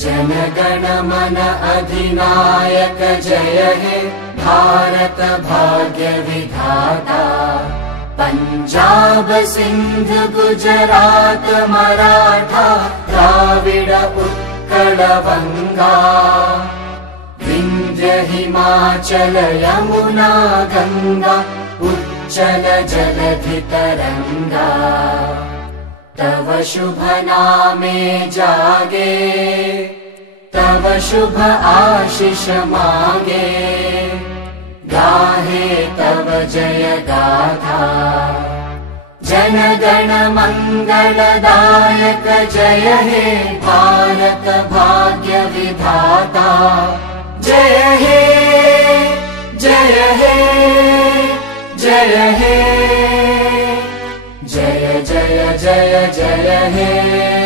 जनगण मन अधिनायक जय हे भारत भाग्य विधाता। पंजाब सिंध गुजरात मराठा द्राविड उत्कल बंगा। विंध्य हिमाचल यमुना गंगा उच्चल जलधि तरंगा। तव शुभ नामे जागे तव शुभ आशीष मागे। गाहे तव जय गाथा जनगण मंगलदायक जय हे भारत भाग्य विधाता। जय हे जय हे जय हे जय जय जय जय हे।